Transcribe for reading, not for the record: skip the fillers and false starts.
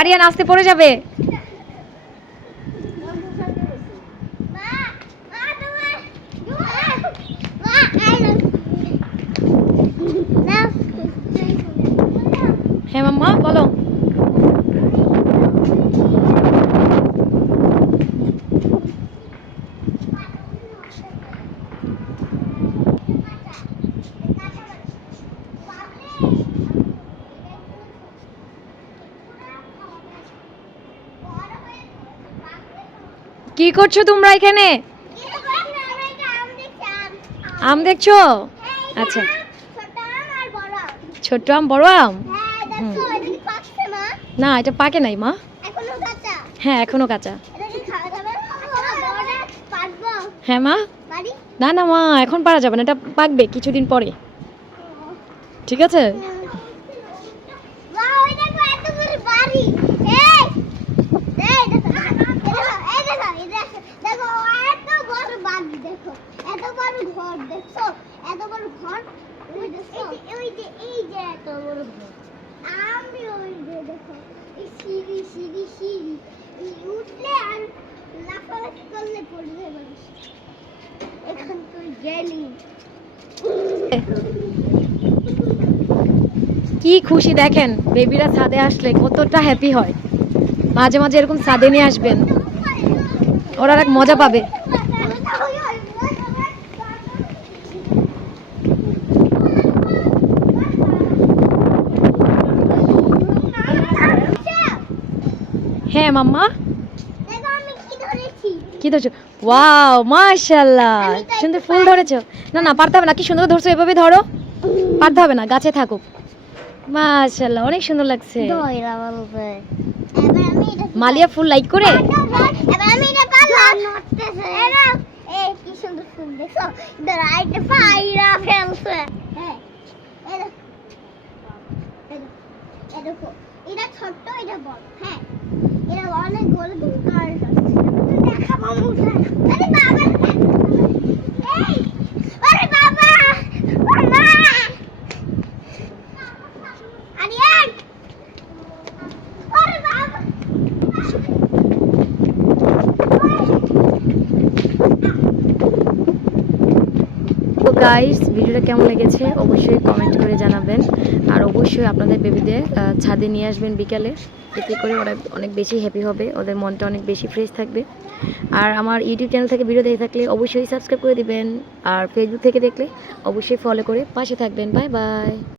আরিয়ান আস্তে পড়ে যাবে। হ্যাঁ মাম্মা বলো। কি করছো তোমরা এখানে? আম দেখছো? আচ্ছা, ছোট আম বড় আম? না এটা পাকে নাই মা। হ্যাঁ এখনো কাঁচা। হ্যাঁ মা। না না মা এখন পারা যাবে না, এটা পাকবে কিছুদিন পরে, ঠিক আছে? কি খুশি দেখেন, বেবিরা ছাদে আসলে কতটা হ্যাপি হয়। মাঝে মাঝে এরকম ছাদে নিয়ে আসবেন, ওরা এক মজা পাবে। হ্যাঁ মাম্মা কি ধরছো? ওয়াও মাশাআল্লাহ, সুন্দর ফুল ধরেছো। না না পারতে হবে না, কি সুন্দর ধরছো, এভাবে ধরো, পারতে হবে না, গাছে থাকুক। মাশাআল্লাহ অনেক সুন্দর লাগছে। মালিয়া ফুল লাইক করে। এবার আমি এটা পারলাম, এই কি সুন্দর ফুল দেখছো, রাইটে ফাইরা ফেলছে। হ্যাঁ এই দেখো, এটা ছোট এটা বড়। হ্যাঁ এটা অনেক বড়, তুমি কার দেখাবো মুখে। আরে বাবা, এই আরে বাবা মামা আরিয়ান, আরে বাবা। তো গাইস ভিডিওটা কেমন লেগেছে অবশ্যই কমেন্ট করে জানাবেন, আর অবশ্যই আপনাদের বেবিদের ছাদে নিয়ে আসবেন বিকালে, এতে করে ওরা অনেক বেশি হ্যাপি হবে, ওদের মনটা অনেক বেশি ফ্রেশ থাকবে। আর আমার ইউটিউব চ্যানেল থেকে ভিডিও দেখে থাকলে অবশ্যই সাবস্ক্রাইব করে দিবেন, আর ফেসবুক থেকে দেখলে অবশ্যই ফলো করে পাশে থাকবেন। Bye bye.